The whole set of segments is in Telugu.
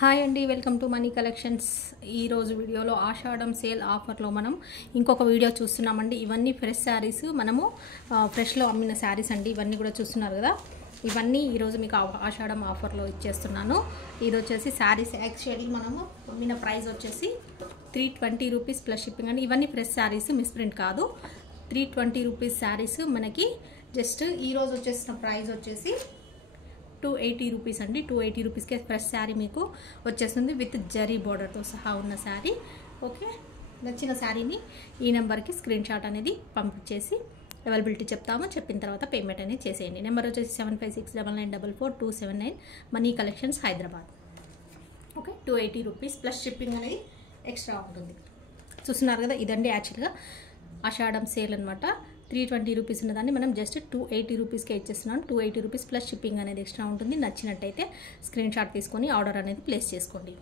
హాయ్ అండి, వెల్కమ్ టు మనీ కలెక్షన్స్. ఈరోజు వీడియోలో ఆషాఢం సేల్ ఆఫర్లో మనం ఇంకొక వీడియో చూస్తున్నామండి. ఇవన్నీ ఫ్రెష్ శారీస్, మనము ఫ్రెష్లో అమ్మిన శారీస్ అండి. ఇవన్నీ కూడా చూస్తున్నారు కదా. ఇవన్నీ ఈరోజు మీకు ఆషాఢం ఆఫర్లో ఇచ్చేస్తున్నాను. ఇది వచ్చేసి శారీస్ యాక్చువల్లీ మనము అమ్మిన ప్రైస్ వచ్చేసి 320 రూపీస్ ప్లస్ షిప్పింగ్ అండి. ఇవన్నీ ఫ్రెష్ శారీస్, మిస్ప్రింట్ కాదు. 320 రూపీస్ శారీస్ మనకి జస్ట్ ఈరోజు వచ్చేసిన ప్రైస్ వచ్చేసి 280 రూపీస్ అండి. 280 రూపీస్కే ఫ్రెష్ శారీ మీకు వచ్చేస్తుంది విత్ జరీ బోర్డర్తో సహా ఉన్న శారీ. ఓకే, నచ్చిన శారీని ఈ నెంబర్కి స్క్రీన్ షాట్ అనేది పంపించేసి అవైలబిలిటీ చెప్తాము. చెప్పిన తర్వాత పేమెంట్ అనేది చేసేయండి. నెంబర్ వచ్చేసి 7569944279 money collections Hyderabad. Okay, 280 rupees plus shipping అనేది ఎక్స్ట్రా ఉంటుంది. చూస్తున్నారు కదా, ఇదండి యాక్చువల్గా ఆషాఢం సేల్ అనమాట. 320 రూపీస్ ఉన్నదాన్ని మనం జస్ట్ 280 రూపీస్కే ఇచ్చేస్తున్నాను. 280 రూపీస్ ప్లస్ షిప్పింగ్ అనేది ఎక్స్ట్రా ఉంటుంది. నచ్చినట్టయితే స్క్రీన్ షాట్ తీసుకొని ఆర్డర్ అనేది ప్లేస్ చేసుకోండి.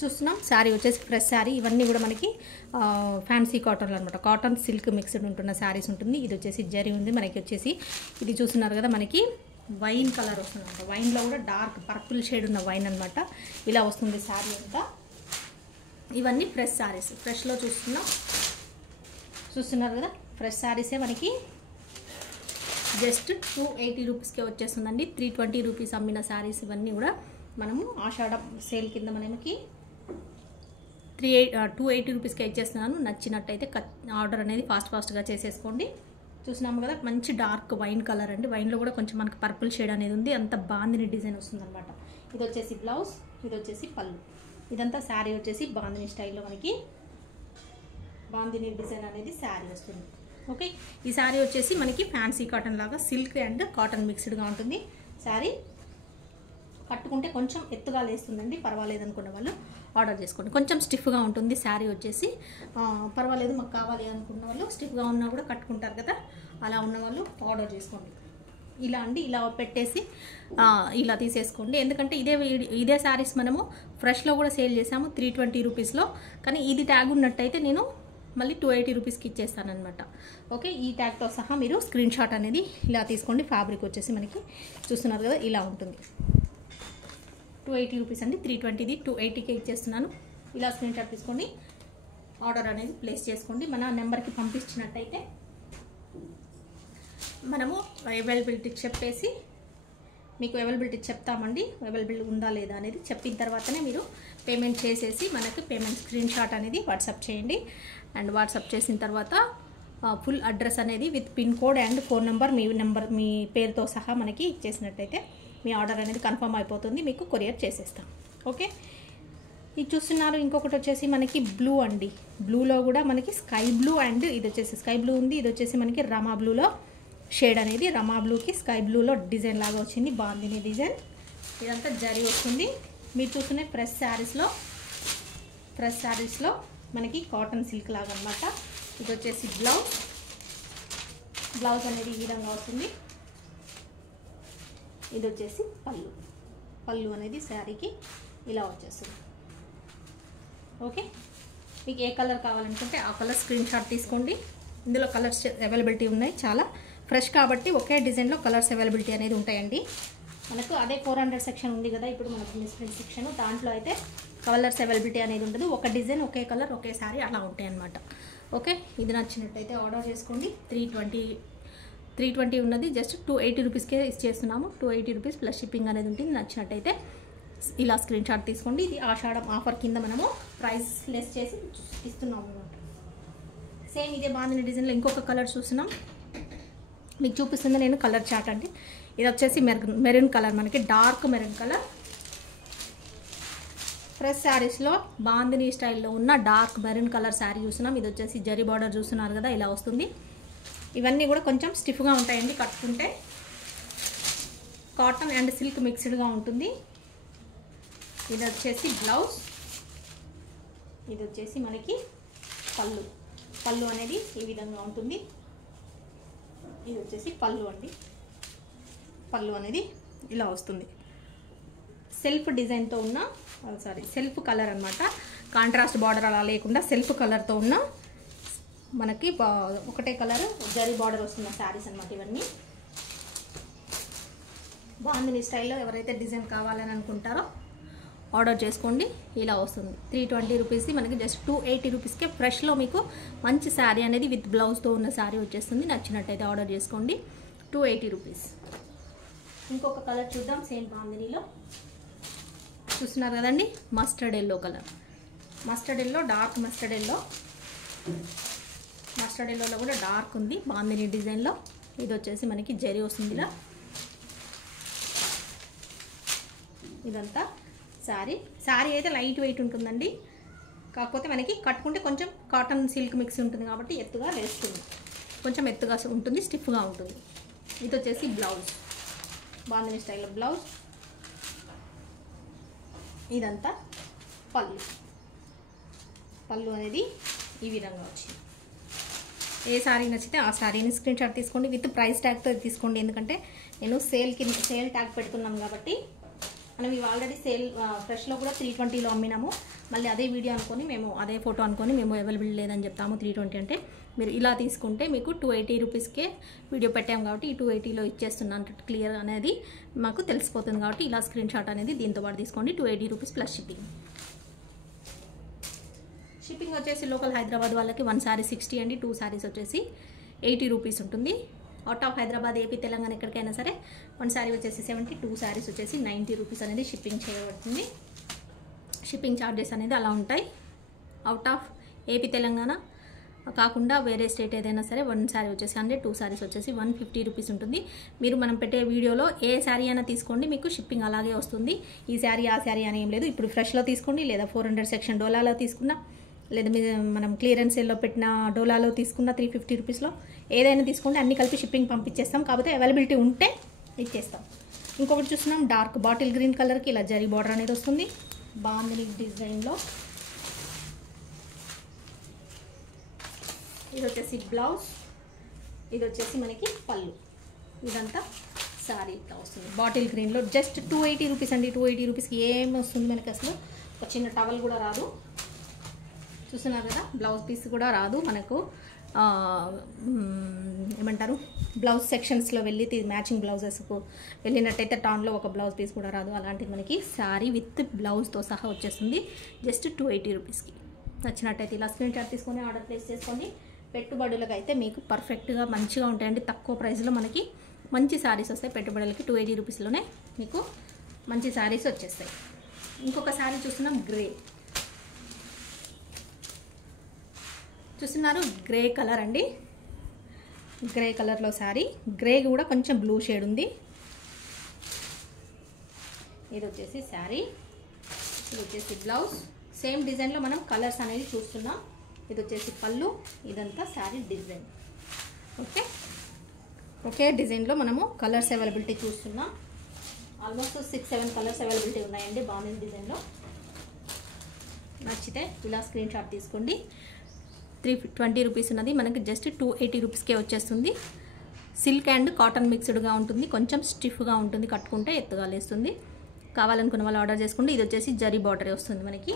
చూస్తున్నాం శారీ వచ్చేసి ఫ్రెష్ శారీ. ఇవన్నీ కూడా మనకి ఫ్యాన్సీ కాటన్లు అనమాట. కాటన్ సిల్క్ మిక్స్డ్ ఉంటున్న శారీస్ ఉంటుంది. ఇది వచ్చేసి జరీ ఉంది మనకి. వచ్చేసి ఇది చూస్తున్నారు కదా, మనకి వైన్ కలర్ వస్తుంది అనమాట. వైన్లో కూడా డార్క్ పర్పుల్ షేడ్ ఉన్న వైన్ అనమాట. ఇలా వస్తుంది శారీ అంతా. ఇవన్నీ ఫ్రెష్ శారీస్. ఫ్రెష్లో చూస్తున్నారు కదా, ఫ్రెష్ శారీసే మనకి జస్ట్ 280 రూపీస్కే వచ్చేస్తుందండి. 320 రూపీస్ అమ్మిన శారీస్ ఇవన్నీ కూడా మనము ఆషాఢం సేల్ కింద మనకి 280 రూపీస్కే ఇచ్చేస్తున్నాను. నచ్చినట్టయితే ఆర్డర్ అనేది ఫాస్ట్గా చేసేసుకోండి. చూసినాము కదా, మంచి డార్క్ వైన్ కలర్ అండి. వైన్లో కూడా కొంచెం మనకి పర్పుల్ షేడ్ అనేది ఉంది. అంత బాందిని డిజైన్ వస్తుంది అనమాట. ఇది వచ్చేసి బ్లౌజ్, ఇది వచ్చేసి పళ్ళు. ఇదంతా శారీ వచ్చేసి బాందిని స్టైల్లో మనకి బాందిని డిజైన్ అనేది శారీ వస్తుంది. ఓకే, ఈ శారీ వచ్చేసి మనకి ఫ్యాన్సీ కాటన్ లాగా సిల్క్ అండ్ కాటన్ మిక్స్డ్గా ఉంటుంది. శారీ కట్టుకుంటే కొంచెం ఎత్తుగా లేస్తుందండి. పర్వాలేదు అనుకున్న వాళ్ళు ఆర్డర్ చేసుకోండి. కొంచెం స్టిఫ్గా ఉంటుంది శారీ వచ్చేసి. పర్వాలేదు మాకు కావాలి అనుకున్న వాళ్ళు, స్టిఫ్గా ఉన్నా కూడా కట్టుకుంటారు కదా, అలా ఉన్న వాళ్ళు ఆర్డర్ చేసుకోండి. ఇలా అండి, ఇలా పెట్టేసి ఇలా తీసేసుకోండి. ఎందుకంటే ఇదే శారీస్ మనము ఫ్రెష్లో కూడా సేల్ చేసాము 320 రూపీస్లో. కానీ ఇది ట్యాగ్ ఉన్నట్టయితే నేను మళ్ళీ 280 రూపీస్కి ఇచ్చేస్తానమాట. ఓకే, ఈ ట్యాగ్తో సహా మీరు స్క్రీన్ షాట్ అనేది ఇలా తీసుకోండి. ఫ్యాబ్రిక్ వచ్చేసి మనకి చూస్తున్నారు కదా, ఇలా ఉంటుంది. 280 రూపీస్ అండి. 320ది 280కే ఇచ్చేస్తున్నాను. ఇలా స్క్రీన్ షాట్ తీసుకోండి, ఆర్డర్ అనేది ప్లేస్ చేసుకోండి. మన నెంబర్కి పంపించినట్టయితే మనము అవైలబిలిటీ చెప్పేసి మీకు అవైలబిలిటీ చెప్తామండి. అవైలబిలిటీ ఉందా లేదా అనేది చెప్పిన తర్వాతనే మీరు పేమెంట్ చేసేసి మనకి పేమెంట్ స్క్రీన్ షాట్ అనేది వాట్సాప్ చేయండి. అండ్ వాట్సాప్ చేసిన తర్వాత ఫుల్ అడ్రస్ అనేది with pin code and phone number, మీ పేరుతో సహా మనకి ఇచ్చేసినట్టయితే మీ ఆర్డర్ అనేది కన్ఫర్మ్ అయిపోతుంది. మీకు కొరియర్ చేసేస్తాం. ఓకే, ఇది చూస్తున్నారు. ఇంకొకటి వచ్చేసి మనకి బ్లూ అండి. బ్లూలో కూడా మనకి స్కై బ్లూ అండ్ ఇది వచ్చేసి స్కై బ్లూ ఉంది. ఇది వచ్చేసి మనకి రమా బ్లూలో షేడ్ అనేది, రమా బ్లూకి స్కై బ్లూలో డిజైన్ లాగా వచ్చింది. బాందిని డిజైన్. ఇదంతా జరీ వస్తుంది. మీరు చూస్తున్న ఫ్రెష్ శారీస్లో మనకి కాటన్ సిల్క్ లాగా అనమాట. ఇది వచ్చేసి బ్లౌజ్ అనేది ఈ విధంగా వస్తుంది. ఇది వచ్చేసి పళ్ళు అనేది శారీకి ఇలా వచ్చేస్తుంది. ఓకే, మీకు ఏ కలర్ కావాలనుకుంటే ఆ కలర్ స్క్రీన్ షాట్ తీసుకోండి. ఇందులో కలర్స్ అవైలబిలిటీ ఉన్నాయి. చాలా ఫ్రెష్ కాబట్టి ఒకే డిజైన్లో కలర్స్ అవైలబిలిటీ అనేది ఉంటాయండి. మనకు అదే 400 సెక్షన్ ఉంది కదా ఇప్పుడు మనకు మిస్ప్రింట్ సెక్షన్, దాంట్లో అయితే కలర్స్ అవైలబిలిటీ అనేది ఉంటుంది. ఒక డిజైన్, ఒకే కలర్, ఒకే శారీ అలా ఉంటాయి అన్నమాట. ఓకే, ఇది నచ్చినట్టయితే ఆర్డర్ చేసుకోండి. 320 ఉన్నది జస్ట్ 280 రూపీస్కే ఇచ్చేస్తున్నాము. 280 రూపీస్ ప్లస్ షిప్పింగ్ అనేది ఉంటుంది. నచ్చినట్టయితే ఇలా స్క్రీన్ షాట్ తీసుకోండి. ఇది ఆషాఢం ఆఫర్ కింద మనము ప్రైస్ లెస్ చేసి ఇస్తున్నాము అన్నమాట. సేమ్ ఇదే బాందిని డిజైన్లో ఇంకొక కలర్ చూస్తున్నాం, మీకు చూపిస్తుంది నేను కలర్ చార్ట్ అండి. ఇది వచ్చేసి మెరూన్ కలర్, మనకి డార్క్ మెరూన్ కలర్. ఫ్రెష్ శారీస్లో బాందిని స్టైల్లో ఉన్న డార్క్ మెరూన్ కలర్ శారీ చూస్తున్నాం. ఇది వచ్చేసి జరీ బార్డర్ చూస్తున్నారు కదా, ఇలా వస్తుంది. ఇవన్నీ కూడా కొంచెం స్టిఫ్గా ఉంటాయండి కట్టుకుంటే. కాటన్ అండ్ సిల్క్ మిక్స్డ్గా ఉంటుంది. ఇది వచ్చేసి బ్లౌజ్, ఇది వచ్చేసి మనకి పళ్ళు అనేది ఈ విధంగా ఉంటుంది. ఇది వచ్చేసి పళ్ళు అండి. పళ్ళు అనేది ఇలా వస్తుంది. సెల్ఫ్ డిజైన్తో ఉన్న సెల్ఫ్ కలర్ అనమాట. కాంట్రాస్ట్ బార్డర్ అలా లేకుండా సెల్ఫ్ కలర్తో ఉన్న మనకి ఒకటే కలర్ జరీ బార్డర్ వస్తున్న శారీస్ అనమాట. ఇవన్నీ బాందిని స్టైల్లో ఎవరైతే డిజైన్ కావాలని అనుకుంటారో ఆర్డర్ చేసుకోండి. ఇలా వస్తుంది 320 రూపీస్ది మనకి జస్ట్ 280 రూపీస్కే ఫ్రెష్లో మీకు మంచి శారీ అనేది విత్ బ్లౌజ్తో ఉన్న శారీ వచ్చేస్తుంది. నచ్చినట్టయితే ఆర్డర్ చేసుకోండి. 280 రూపీస్. ఇంకొక కలర్ చూద్దాం. సేమ్ బాందినీలో చూస్తున్నారు కదండి, mustard yellow colour. Mustard yellow, dark mustard yellow. Mustard ఎల్లోలో కూడా డార్క్ ఉంది బాందినీ డిజైన్లో. ఇది వచ్చేసి మనకి జరీ వస్తుంది ఇలా. ఇదంతా శారీ అయితే లైట్ వెయిట్ ఉంటుందండి. కాకపోతే మనకి కట్టుకుంటే కొంచెం కాటన్ సిల్క్ మిక్స్ ఉంటుంది కాబట్టి ఎత్తుగా వేస్తుంది, కొంచెం ఎత్తుగా ఉంటుంది, స్టిఫ్గా ఉంటుంది. ఇది వచ్చేసి బ్లౌజ్, బాందినీ స్టైల్లో బ్లౌజ్. ఇదంతా పళ్ళు అనేది ఈ విధంగా వచ్చింది. ఏ శారీ నచ్చితే ఆ శారీని స్క్రీన్ షాట్ తీసుకోండి, విత్ ప్రైస్ ట్యాగ్తో తీసుకోండి. ఎందుకంటే నేను సేల్ ట్యాగ్ పెడుతున్నాం కాబట్టి మనం ఇవి ఆల్రెడీ ఫ్రెష్లో కూడా 320లో అమ్మినాము. మళ్ళీ అదే వీడియో అనుకొని మేము అదే ఫోటో అనుకొని మేము అవైలబుల్ లేదని చెప్తాము. 320 అంటే మీరు ఇలా తీసుకుంటే మీకు 280 రూపీస్కే వీడియో పెట్టాము కాబట్టి ఈ 280లో ఇచ్చేస్తున్నాను క్లియర్ అనేది మాకు తెలిసిపోతుంది కాబట్టి ఇలా స్క్రీన్ షాట్ అనేది దీంతో పాటు తీసుకోండి. 280 రూపీస్ ప్లస్ షిప్పింగ్. షిప్పింగ్ వచ్చేసి లోకల్ హైదరాబాద్ వాళ్ళకి 1 శారీ 60 అండి, 2 శారీస్ వచ్చేసి 80 రూపీస్ ఉంటుంది. Out of Hyderabad, AP, Telangana ఎక్కడికైనా సరే 1 శారీ వచ్చేసి 70, 2 శారీస్ వచ్చేసి 90 రూపీస్ అనేది షిప్పింగ్ చేయబడుతుంది. షిప్పింగ్ ఛార్జెస్ అనేది అలా ఉంటాయి. అవుట్ ఆఫ్ ఏపీ, తెలంగాణ కాకుండా వేరే స్టేట్ ఏదైనా సరే 1 శారీ వచ్చేసి 100, 2 శారీస్ వచ్చేసి 150 రూపీస్ ఉంటుంది. మీరు మనం పెట్టే వీడియోలో ఏ శారీ అయినా తీసుకోండి, మీకు షిప్పింగ్ అలాగే వస్తుంది. ఈ శారీ ఆ శారీ అని ఏం లేదు. ఇప్పుడు ఫ్రెష్లో తీసుకోండి, లేదా 400 సెక్షన్ డోలాలో తీసుకున్నా, లేదా మనం క్లియరెన్స్ సేల్లో పెట్టిన డోలాలో తీసుకున్న 350 రూపీస్లో ఏదైనా తీసుకోండి, అన్ని కలిపి షిప్పింగ్ పంపించేస్తాం. కాకపోతే అవైలబిలిటీ ఉంటే ఇచ్చేస్తాం. ఇంకొకటి చూస్తున్నాం, డార్క్ బాటిల్ గ్రీన్ కలర్కి ఇలా జరీ బార్డర్ అనేది వస్తుంది బాందినీ డిజైన్లో. ఇది వచ్చేసి బ్లౌజ్, ఇది వచ్చేసి మనకి పళ్ళు. ఇదంతా శారీ ఇట్లా వస్తుంది బాటిల్ గ్రీన్లో. జస్ట్ 280 రూపీస్ అండి. 280 రూపీస్కి ఏం వస్తుంది మనకి, అసలు ఒక చిన్న టవల్ కూడా రాదు. చూస్తున్నారు కదా, బ్లౌజ్ పీస్ కూడా రాదు మనకు. ఏమంటారు, బ్లౌజ్ సెక్షన్స్లో వెళ్ళి మ్యాచింగ్ బ్లౌజెస్కు వెళ్ళినట్టయితే టాన్లో ఒక బ్లౌజ్ పీస్ కూడా రాదు. అలాంటిది మనకి శారీ విత్ బ్లౌజ్తో సహా వచ్చేస్తుంది జస్ట్ 280 రూపీస్కి. నచ్చినట్టయితే ఇలా స్క్రీన్ షాట్ తీసుకొని ఆర్డర్ ప్లేస్ చేసుకోండి. పెట్టుబడులకు అయితే మీకు పర్ఫెక్ట్గా మంచిగా ఉంటాయండి. తక్కువ ప్రైస్లో మనకి మంచి శారీస్ వస్తాయి. పెట్టుబడులకి 280 రూపీస్లోనే మీకు మంచి శారీస్ వచ్చేస్తాయి. ఇంకొక శారీ చూస్తున్నాం, గ్రే. చూస్తున్నారు, గ్రే కలర్ అండి. గ్రే కలర్లో శారీ. గ్రే కూడా కొంచెం బ్లూ షేడ్ ఉంది. ఇది వచ్చేసి శారీ, ఇది వచ్చేసి బ్లౌజ్. సేమ్ డిజైన్లో మనం కలర్స్ అనేది చూస్తున్నాం. ఇది వచ్చేసి పళ్ళు, ఇదంతా శారీ డిజైన్. ఒకే డిజైన్లో మనము కలర్స్ అవైలబిలిటీ చూస్తున్నాం. ఆల్మోస్ట్ 6-7 కలర్స్ అవైలబిలిటీ ఉన్నాయండి బాగుంది డిజైన్లో. నచ్చితే ఇలా స్క్రీన్ షాట్ తీసుకోండి. 320 రూపీస్ ఉన్నది మనకి జస్ట్ 280 రూపీస్కే వచ్చేస్తుంది. సిల్క్ అండ్ కాటన్ మిక్స్డ్గా ఉంటుంది, కొంచెం స్టిఫ్గా ఉంటుంది, కట్టుకుంటే ఎత్తుగా లేస్తుంది. కావాలనుకున్న వాళ్ళు ఆర్డర్ చేసుకోండి. ఇది వచ్చేసి జరీ బార్డర్ వస్తుంది మనకి.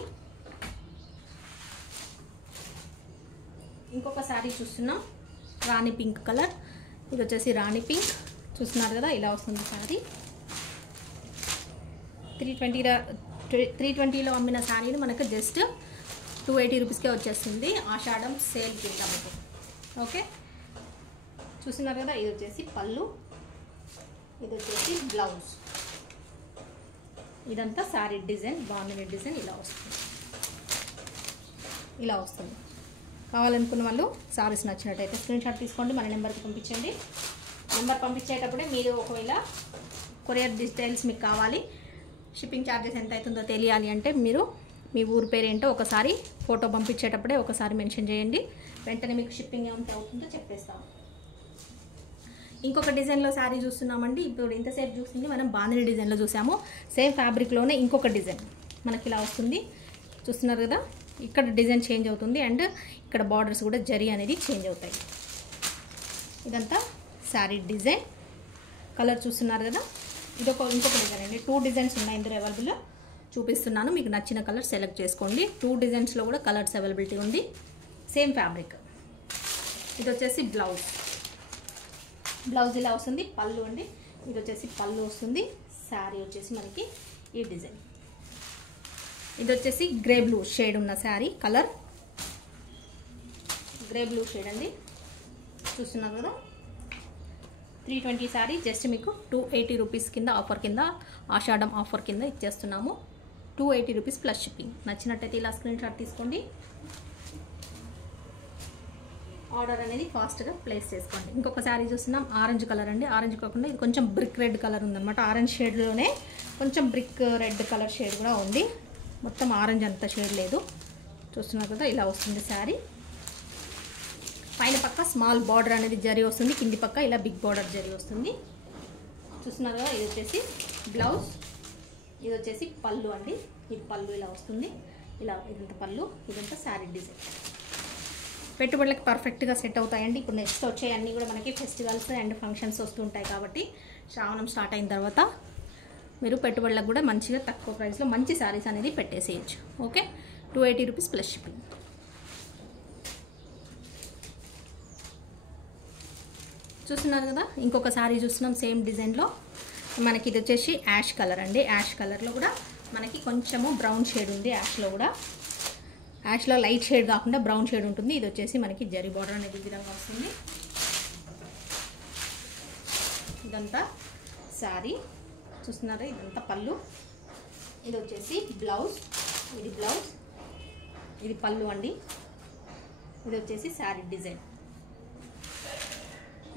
ఇంకొక శారీ చూస్తున్నాం, రాణి పింక్ కలర్. ఇది వచ్చేసి రాణి పింక్. చూస్తున్నారు కదా, ఇలా వస్తుంది శారీ. 320లో అమ్మిన శారీని మనకు జస్ట్ 280 రూపీస్కే వచ్చేస్తుంది. ఆషాఢం సేల్ కింద మీకు. ఓకే, చూస్తున్నారు కదా, ఇది వచ్చేసి పళ్ళు, ఇది వచ్చేసి బ్లౌజ్. ఇదంతా శారీ డిజైన్, బాగుంది డిజైన్. ఇలా వస్తుంది. కావాలనుకున్న వాళ్ళు శారీస్ నచ్చినట్టయితే స్క్రీన్ షాట్ తీసుకోండి, మన నెంబర్కి పంపించండి. నెంబర్ పంపించేటప్పుడే మీరు ఒకవేళ కొరియర్ డీటెయిల్స్ మీకు కావాలి, షిప్పింగ్ ఛార్జెస్ ఎంత అవుతుందో తెలియాలి అంటే మీరు మీ ఊరు పేరేంటో ఒకసారి ఫోటో పంపించేటప్పుడే ఒకసారి మెన్షన్ చేయండి. వెంటనే మీకు షిప్పింగ్ ఎంత అవుతుందో చెప్పేస్తాం. ఇంకొక డిజైన్లో శారీ చూస్తున్నామండి. ఇప్పుడు ఇంతసేపు చూసింది మనం బాందినీ డిజైన్లో చూసాము. సేమ్ ఫ్యాబ్రిక్లోనే ఇంకొక డిజైన్ మనకి ఇలా వస్తుంది. చూస్తున్నారు కదా, ఇక్కడ డిజైన్ చేంజ్ అవుతుంది అండ్ ఇక్కడ బార్డర్స్ కూడా జరీ అనేది చేంజ్ అవుతాయి. ఇదంతా శారీ డిజైన్. కలర్ చూస్తున్నారు కదా, ఇంకొక డిజైన్ అండి. 2 డిజైన్స్ ఉన్నాయి ఇందులో అవైలబుల్, చూపిస్తున్నాను. మీకు నచ్చిన కలర్ సెలెక్ట్ చేసుకోండి. 2 డిజైన్స్లో కూడా కలర్స్ అవైలబిలిటీ ఉంది. Same fabric. ఇది వచ్చేసి బ్లౌజ్ ఇలా వస్తుంది. పళ్ళు అండి, ఇది వచ్చేసి పళ్ళు వస్తుంది. శారీ వచ్చేసి మనకి ఈ డిజైన్. ఇది వచ్చేసి గ్రే బ్లూ షేడ్ ఉన్న sari colour, grey blue shade అండి. చూస్తున్నారు కదా, 320 శారీ జస్ట్ మీకు 280 రూపీస్ కింద ఆఫర్ కింద, ఆషాఢం ఆఫర్ కింద ఇచ్చేస్తున్నాము. 280 రూపీస్ ప్లస్ షిప్పింగ్. నచ్చినట్టయితే ఇలా స్క్రీన్ షాట్ తీసుకోండి, ఆర్డర్ అనేది ఫాస్ట్గా ప్లేస్ చేసుకోండి. ఇంకొక శారీ చూస్తున్నాం, ఆరెంజ్ కలర్ అండి. ఆరెంజ్ కాకుండా ఇది కొంచెం బ్రిక్ రెడ్ కలర్ ఉందన్నమాట. ఆరెంజ్ షేడ్లోనే కొంచెం బ్రిక్ రెడ్ కలర్ షేడ్ కూడా ఉంది, మొత్తం ఆరెంజ్ అంత షేడ్ లేదు. చూస్తున్నారు కదా, ఇలా వస్తుంది శారీ. పైన పక్క స్మాల్ బార్డర్ అనేది జరీ వస్తుంది, కింది పక్క ఇలా బిగ్ బార్డర్ జరీ వస్తుంది. చూస్తున్నారు కదా, ఇది వచ్చేసి బ్లౌజ్, ఇది వచ్చేసి పళ్ళు అండి. ఇది పళ్ళు ఇలా వస్తుంది, ఇలా ఇదంతా పళ్ళు, ఇదంతా శారీ డిజైన్. పెట్టుబడులకు పర్ఫెక్ట్గా సెట్ అవుతాయండి. ఇప్పుడు నెక్స్ట్ వచ్చే అన్నీ కూడా మనకి ఫెస్టివల్స్ అండ్ ఫంక్షన్స్ వస్తుంటాయి కాబట్టి శ్రావణం స్టార్ట్ అయిన తర్వాత మీరు పెట్టుబడులకు కూడా మంచిగా తక్కువ ప్రైస్లో మంచి శారీస్ అనేది పెట్టేసేయచ్చు. Okay, 280 rupees plus shipping. చూస్తున్నారు కదా, ఇంకొక శారీ చూస్తున్నాం సేమ్ డిజైన్లో. మనకి ఇది వచ్చేసి యాష్ కలర్ అండి. యాష్ కలర్లో కూడా మనకి కొంచెము బ్రౌన్ షేడ్ ఉంది. యాష్లో కూడా, యాష్లో లైట్ షేడ్ కాకుండా బ్రౌన్ షేడ్ ఉంటుంది. ఇది వచ్చేసి మనకి జరీ బార్డర్ అనేది ఈ విధంగా వస్తుంది. ఇదంతా శారీ. చూస్తున్నారా, ఇదంతా పళ్ళు, ఇది వచ్చేసి బ్లౌజ్, ఇది బ్లౌజ్, ఇది పళ్ళు అండి. ఇది వచ్చేసి శారీ డిజైన్.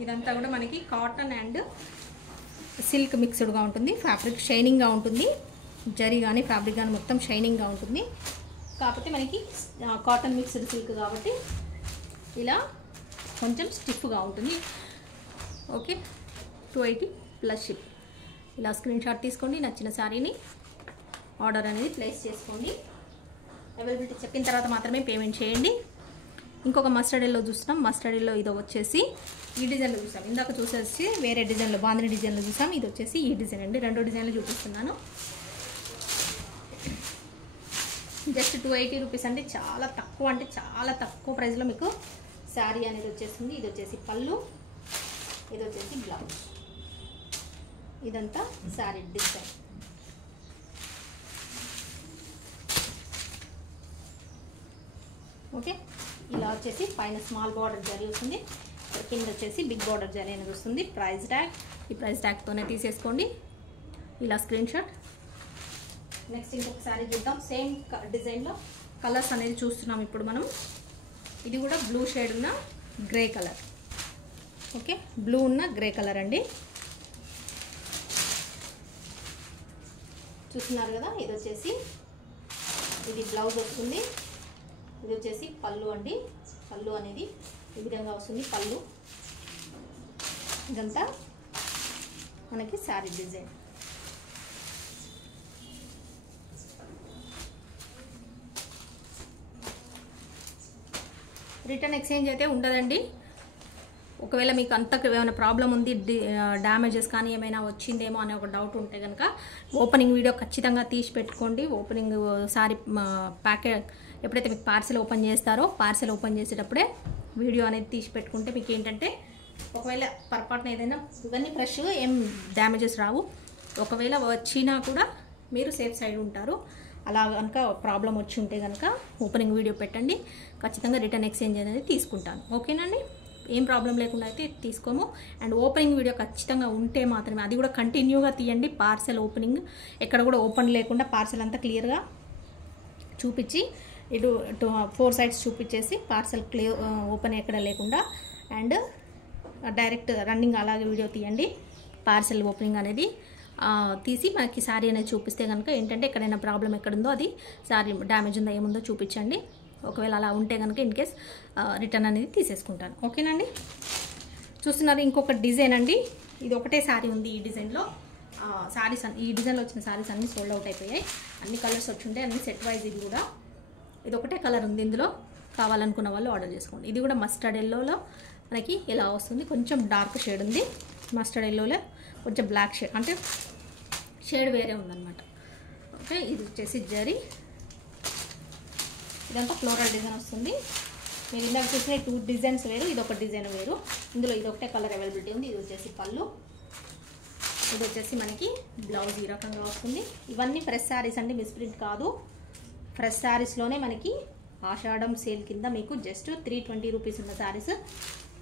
ఇదంతా కూడా మనకి కాటన్ అండ్ సిల్క్ మిక్స్డ్గా ఉంటుంది. ఫ్యాబ్రిక్ షైనింగ్గా ఉంటుంది, జరీ కానీ ఫ్యాబ్రిక్ కానీ మొత్తం షైనింగ్గా ఉంటుంది. కాకపోతే మనకి కాటన్ మిక్స్డ్ సిల్క్ కాబట్టి ఇలా కొంచెం స్టిఫ్గా ఉంటుంది. Okay, 280 plus ship. ఇలా స్క్రీన్ షాట్ తీసుకోండి, నచ్చిన శారీని ఆర్డర్ అనేది ప్లేస్ చేసుకోండి. అవైలబిలిటీ చెప్పిన తర్వాత మాత్రమే పేమెంట్ చేయండి. ఇంకొక మస్టర్డ్ ఎల్లో చూస్తున్నాం. మస్టర్డ్ ఎల్లో ఇది వచ్చేసి ఈ డిజైన్లో చూసాం. ఇందాక చూసేసి వేరే డిజైన్లో బాందిని డిజైన్లో చూసాం. ఇది వచ్చేసి ఈ డిజైన్ అండి. 2 డిజైన్లు చూపిస్తున్నాను. జస్ట్ 280 రూపీస్ అండి. చాలా తక్కువ, అంటే చాలా తక్కువ ప్రైస్లో మీకు శారీ అనేది వచ్చేస్తుంది. ఇది వచ్చేసి పళ్ళు, ఇది వచ్చేసి బ్లౌజ్, ఇదంతా శారీ డిజైన్. ఓకే, ఇలా వచ్చేసి పైన స్మాల్ బార్డర్ జరీ వస్తుంది, కింద వచ్చేసి బిగ్ బార్డర్ జరీ అనేది వస్తుంది. ప్రైస్ ట్యాగ్, ఈ ప్రైస్ ట్యాగ్తోనే తీసేసుకోండి. ఇలా స్క్రీన్ షాట్. నెక్స్ట్ ఇంకొక శారీ చూద్దాం. సేమ్ డిజైన్లో కలర్స్ అనేది చూస్తున్నాం ఇప్పుడు మనం. ఇది కూడా బ్లూ షేడ్ ఉన్న గ్రే కలర్. ఓకే, బ్లూ ఉన్న గ్రే కలర్ అండి. చూస్తున్నారు కదా, ఇది వచ్చేసి ఇది బ్లౌజ్ వస్తుంది, ఇది వచ్చేసి పళ్ళు అండి. పళ్ళు అనేది ఈ విధంగా వస్తుంది పళ్ళు. ఇదంతా మనకి శారీ డిజైన్. రిటర్న్ ఎక్స్చేంజ్ అయితే ఉండదండి. ఒకవేళ మీకు అంత ఏమైనా ప్రాబ్లం ఉంది, డ్యామేజెస్ కానీ ఏమైనా వచ్చిందేమో అనే ఒక డౌట్ ఉంటే కనుక ఓపెనింగ్ వీడియో ఖచ్చితంగా తీసి పెట్టుకోండి. ఓపెనింగ్ సారీ ప్యాకెట్ ఎప్పుడైతే మీకు పార్సెల్ ఓపెన్ చేస్తారో, పార్సెల్ ఓపెన్ చేసేటప్పుడే వీడియో అనేది తీసి పెట్టుకుంటే మీకు ఏంటంటే ఒకవేళ పొరపాటున ఏదైనా, ఇవన్నీ ఫ్రెష్, ఏం డ్యామేజెస్ రావు. ఒకవేళ వచ్చినా కూడా మీరు సేఫ్ సైడ్ ఉంటారు. అలా కనుక ప్రాబ్లం వచ్చి ఉంటే కనుక ఓపెనింగ్ వీడియో పెట్టండి, ఖచ్చితంగా రిటర్న్ ఎక్స్చేంజ్ అనేది తీసుకుంటాను. ఓకేనండి, ఏం ప్రాబ్లం లేకుండా అయితే తీసుకోము. అండ్ ఓపెనింగ్ వీడియో ఖచ్చితంగా ఉంటే మాత్రమే, అది కూడా కంటిన్యూగా తీయండి. పార్సెల్ ఓపెనింగ్ ఎక్కడ కూడా ఓపెన్ లేకుండా పార్సెల్ అంతా క్లియర్గా చూపించి, ఇటు 4 సైడ్స్ చూపించేసి పార్సెల్ క్లియర్ ఓపెన్ ఎక్కడ లేకుండా, అండ్ డైరెక్ట్ రన్నింగ్ అలాగే వీడియో తీయండి. పార్సెల్ ఓపెనింగ్ అనేది తీసి మనకి శారీ అనేది చూపిస్తే కనుక ఏంటంటే ఎక్కడైనా ప్రాబ్లం ఎక్కడుందో అది శారీ డ్యామేజ్ ఉందో ఏముందో చూపించండి. ఒకవేళ అలా ఉంటే కనుక ఇన్ కేస్ రిటర్న్ అనేది తీసేసుకుంటాను. ఓకేనండి, చూస్తున్నారు ఇంకొక డిజైన్ అండి. ఇది ఒకటే శారీ ఉంది ఈ డిజైన్లో. శారీస్ ఈ డిజైన్లో వచ్చిన శారీస్ అన్నీ సోల్డ్ అవుట్ అయిపోయాయి. అన్ని కలర్స్ వచ్చి ఉంటాయి, అన్ని సెట్ వైజ్. ఇది కూడా ఇది ఒకటే కలర్ ఉంది ఇందులో. కావాలనుకున్న వాళ్ళు ఆర్డర్ చేసుకోండి. ఇది కూడా మస్టర్డ్ ఎల్లోలో మనకి ఇలా వస్తుంది. కొంచెం డార్క్ షేడ్ ఉంది మస్టర్డ్ ఎల్లోలో, కొంచెం బ్లాక్ షేడ్, అంటే షేడ్ వేరే ఉందన్నమాట. ఓకే, ఇది వచ్చేసి జరీ. ఇదంతా ఫ్లోరల్ డిజైన్ వస్తుంది. మీరు ఇందాక చూసిన 2 డిజైన్స్ వేరు, ఇది ఒక డిజైన్ వేరు. ఇందులో ఇది ఒకటే కలర్ అవైలబిలిటీ ఉంది. ఇది వచ్చేసి పళ్ళు, ఇది వచ్చేసి మనకి బ్లౌజ్ ఈ రకంగా వస్తుంది. ఇవన్నీ ఫ్రెష్ శారీస్ అండి, మిస్ప్రింట్ కాదు. ఫ్రెష్ శారీస్లోనే మనకి ఆషాఢం సేల్ కింద మీకు జస్ట్ 320 రూపీస్ ఉన్న శారీస్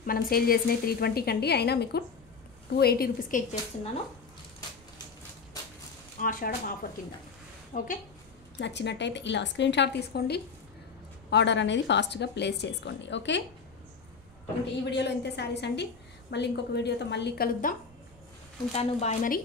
మనం సేల్ చేసినవి 320 కండి, అయినా మీకు 280 రూపీస్కే ఇచ్చేస్తున్నాను ఆషాఢం ఆఫర్ కింద. ఓకే, నచ్చినట్టయితే ఇలా స్క్రీన్ షాట్ తీసుకోండి, ఆర్డర్ అనేది ఫాస్ట్గా ప్లేస్ చేసుకోండి. ఓకే, ఇంకా ఈ వీడియోలో ఇంతే శారీస్ అండి. మళ్ళీ ఇంకొక వీడియోతో మళ్ళీ కలుద్దాం. ఉంటాను, బాయ్ మరి.